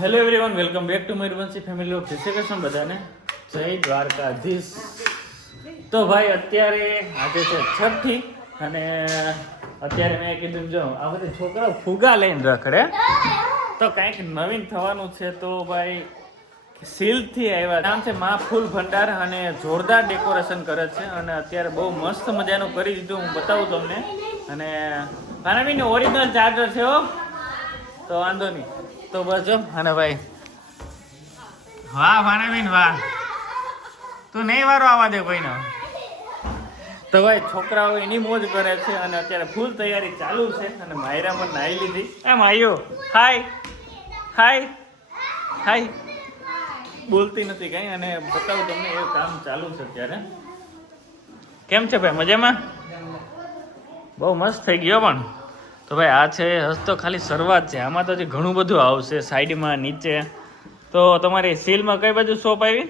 Hello everyone, welcome back to Mayurvanshi family of discussion. બધાને જય દ્વારકાધીશ. તો ભાઈ અત્યારે આજે છે છઠ્ઠી અને અત્યારે મેં કીધું જો આ બધી છોકરાઓ ફુગા લઈને રખડે તો કંઈક નવીન થવાનું છે. તો ભાઈ સીલથી આવ્યા, નામ છે મા ફૂલ ભંડાર અને જોરદાર ડેકોરેશન કરે છે અને અત્યારે બહુ મસ્ત મજાનું કરી દીધું. હું બતાવું તમને. અને ભાનાબીન ઓરિજિનલ ચાર્જર છે હો, તો વાંધો નહીં. તો બસ જો. અને ભાઈ વાહ ભાનાબીન વાહ, તું નહીં વારો આવવા દે કોઈનો. તો ભાઈ છોકરાઓ એની મોજ કરે છે અને અત્યારે ફૂલ તૈયારી ચાલુ છે. અને માયરા પણ નાહી લીધી. એમ આવ્યો હાય હાય હાય બોલતી નથી કઈ. અને બતાવું તમને, એ કામ ચાલુ છે અત્યારે. કેમ છે ભાઈ, મજામાં? બહુ મસ્ત થઈ ગયો. પણ તો ભાઈ આ છે હસ્તો ખાલી શરૂઆત છે, આમાં તો હજી ઘણું બધું આવશે સાઈડમાં નીચે. તો તમારી સીલમાં કઈ બાજુ શોપ આવી?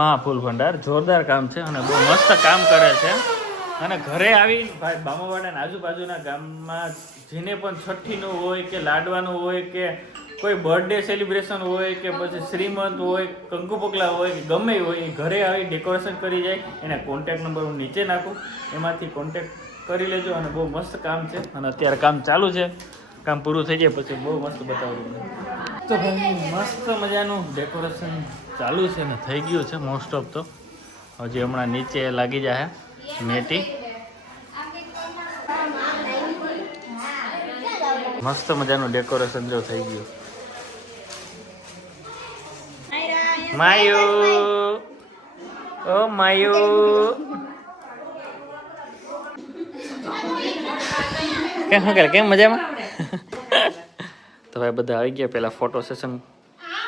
મા ફૂલ ભંડાર. જોરદાર કામ છે અને બહુ મસ્ત કામ કરે છે. અને ઘરે આવી ભાઈ બામાવાડાના આજુબાજુના ગામમાં જેને પણ છઠ્ઠીનું હોય કે લાડવાનું હોય કે કોઈ બર્થડે સેલિબ્રેશન હોય કે પછી શ્રીમંત હોય, કંકુ પગલા હોય કે ગમે હોય, એ ઘરે આવી ડેકોરેશન કરી જાય. એના કોન્ટેક્ટ નંબર હું નીચે નાખું, એમાંથી કોન્ટેક્ટ કરી લેજો. અને બહુ મસ્ત કામ છે અને અત્યારે કામ ચાલુ છે. કામ પૂરું થઈ જાય પછી બહુ મસ્ત બતાવું તમને. તો ભાઈ મસ્ત મજાનું ડેકોરેશન ચાલુ છે ને થઈ ગયું છે મોસ્ટ ઓફ. તો હજી હમણાં નીચે લાગી જાય મેટી. મસ્ત મજાનું ડેકોરેશન જો થઈ ગયું. માયુ ઓ માયુ, કેમ શું કરે, કેમ મજામાં? તો ભાઈ બધા આવી ગયા. પહેલા ફોટો સેશન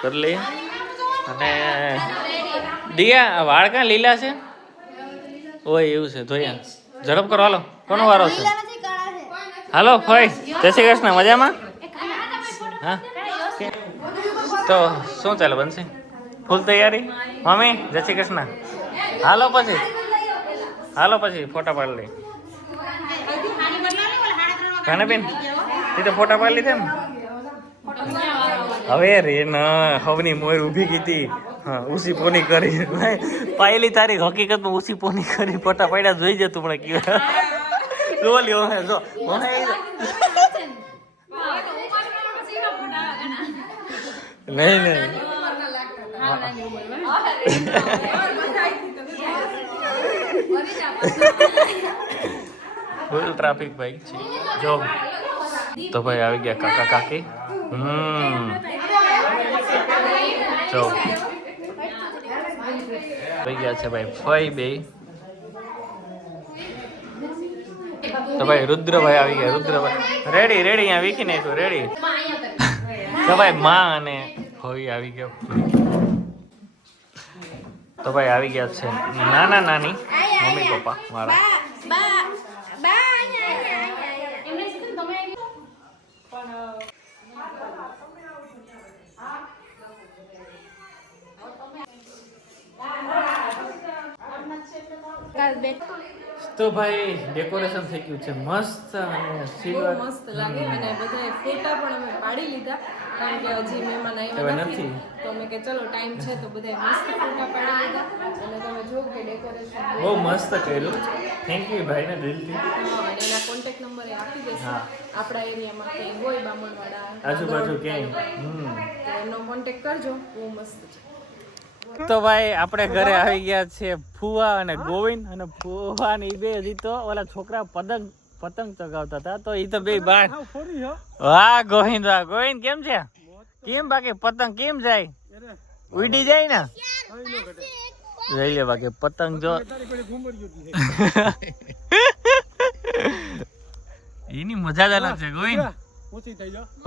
કરી લઈએ. અને દિયા વાળ ક્યાં લીલા છે? ઓય એવું છે, ધોયા ઝડપ કરો. હાલો, કોનો વારો છે? હાલો ભાઈ, જય શ્રી કૃષ્ણ. મજામાં? હા. તો શું ચાલે બનશે? ફૂલ તૈયારી? મમ્મી જય શ્રી કૃષ્ણ. હાલો પછી ફોટા પાડી લઈ. ભાનાબેન તે ફોટા પાડી લીધા ને? હવે રે ના હવની મોર ઊભી કીધી. હા, ઉસી પોની કરી પાયલી તારી હકીકતમાં ઉસી પોની કરી ફોટા પાડ્યા જોઈ જતું પણ કેવા જો લ્યો હે જો નહીં ફૂલ ટ્રાફિક ભાઈ છે જો. તો ભાઈ આવી ગયા કાકા કાકી. જો થઈ ગયા છે ભાઈ ફઈ બે. તો ભાઈ રુદ્રભાઈ આવી ગયા. રુદ્રભાઈ રેડી અહીંયા વીખી નાખ્યું રેડી. તો ભાઈ માં અને ફઈ આવી ગયા. તો ભાઈ આવી ગયા છે નાના નાની, મમ્મી પપ્પા મારા. તો ભાઈ ડેકોરેશન થઈ ગયું છે મસ્ત અને સિલ્વર મસ્ત લાગે. અને બધાએ ફોટા પણ અમે પાડી લીધા કારણ કે હજી મહેમાન આવ્યા નથી. તો અમે કે ચલો ટાઈમ છે તો બધાએ મસ્ત ફોટા પાડી લીધા. અને તમે જો કે ડેકોરેશન બહુ મસ્ત કર્યું. થેન્ક યુ ભાઈને દિલથી. અને એના કોન્ટેક્ટ નંબર એ આપી દેશે. આપણા એરિયામાં કે હોય બામણવાડા આજુબાજુ ક્યાંય તો એમનો કોન્ટેક્ટ કરજો. બહુ મસ્ત છે. તો ભાઈ આપણે ઘરે આવી ગયા છે ફુવા અને ગોવિંદ. અને ફુવા ને બે હજી તો ઓલા છોકરા પતંગ ચગાવતા હતા. તો એ તો બે બાર. વાહ ગોવિંદ, વાહ ગોવિંદ, કેમ છે? કેમ બાકી પતંગ કેમ જાય? ઉડી જાય ને? જઈ લે બાકી પતંગ જો એની મજા જ અલગ છે ગોવિંદ.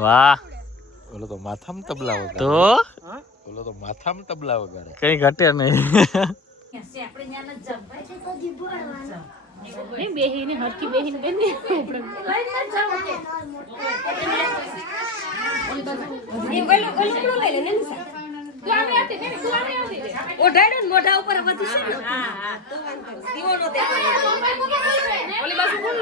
વાહ, ઓલો તો માથામાં તબલા વગાડે. તો ઓલો તો માથામાં તબલા વગાડે. કઈ ઘટે નહીં. બેહીને હરકી બેહીને બેને મોઢા ઉપર બધું છે ને. હા દીવો નો દેખાય. ઓલી બાજુ બોલ.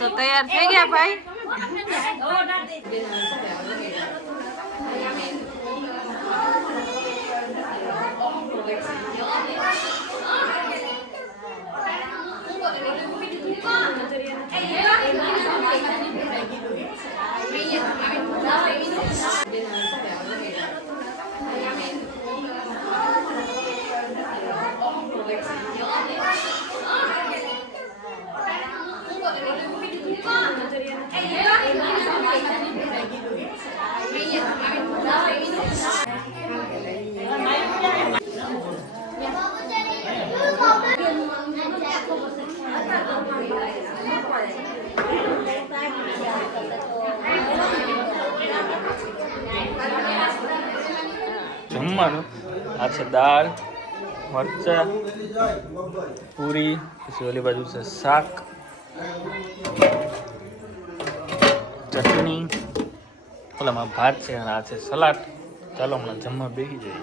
તો તૈયાર થઈ ગયા ભાઈ. જમવાનું આ છે દાળ, મરચા, પૂરી, પછી ઓલી બાજુ છે શાક, ચટણી, ઓલામાં ભાત છે અને આ છે સલાડ. ચાલો હમણાં જમવા બેસી જઈએ.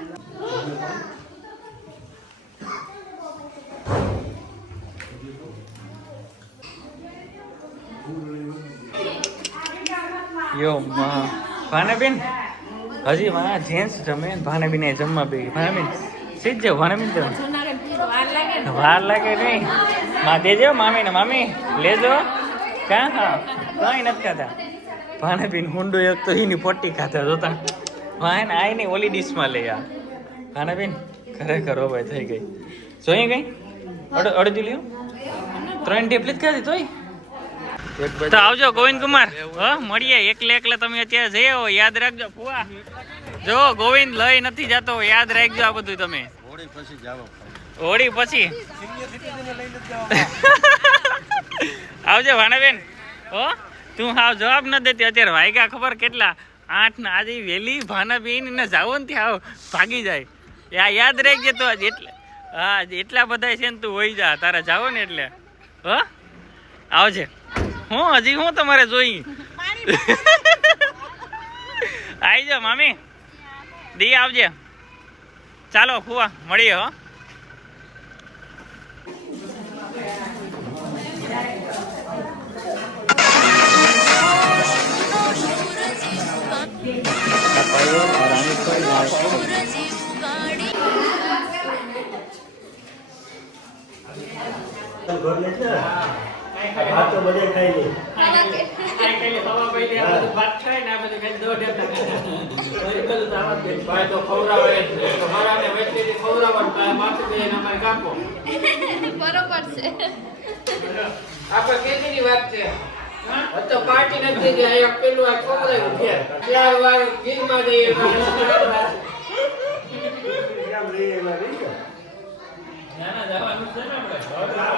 યો ભાનેબેન હજી માં જેન્ટ્સ જમે, ભાનેબેન જમવા બેસી. ભાનેબેન સીધ જાવ, ભાનેબેન વાર લાગે નહીં. માં દેજો મામી ને મામી લેજો. ક્યાં હા કઈ નથી ખાતા. ભાનેબેન હુંડો એક તો એની પોટી ખાતા જોતા વાહ ને આઈ નહીં ઓલી ડીશમાં લઈ આ. ભાનેબેન ખરેખર હો ભાઈ થઈ ગઈ. જોઈ ગઈ અડધી લ્યો 3 ટેબ્લેટ ખાધી તોય. તો આવજો ગોવિંદ કુમાર, મળીએ. એકલે તમે અત્યારે જઈ આવો. યાદ રાખજો ફુવા, જો ગોવિંદ લઈ નથી જતો, યાદ રાખજો આ બધું તમે. હોળી પછી આવજો ભાનેબેન. હો તું હાવ જવાબ ન દેતી. અત્યારે વાગ્યા ખબર કેટલા? 8 ને આજે વહેલી ભાનાબેન ને જાવો ને ત્યાં ભાગી જાય. યાદ રાખજે તો એટલે. હા એટલા બધા છે ને તું હોઈ જા તારા જાવો ને એટલે. હ આવજે. હું હજી હું તમારે જોઈ આવી જાઓ મામી દી આવજે. ચાલો ફુવા મળીએ. હો ભાત તો બધે ખાઈ લે. બરોબર છે. આપણે કેદીની વાત છે. તો પાર્ટી નથી થઈ ગઈ. પેલું આ છોકરા છે 4 વાર ગીરમાં જઈએ. જવાનું છે ને આપણે.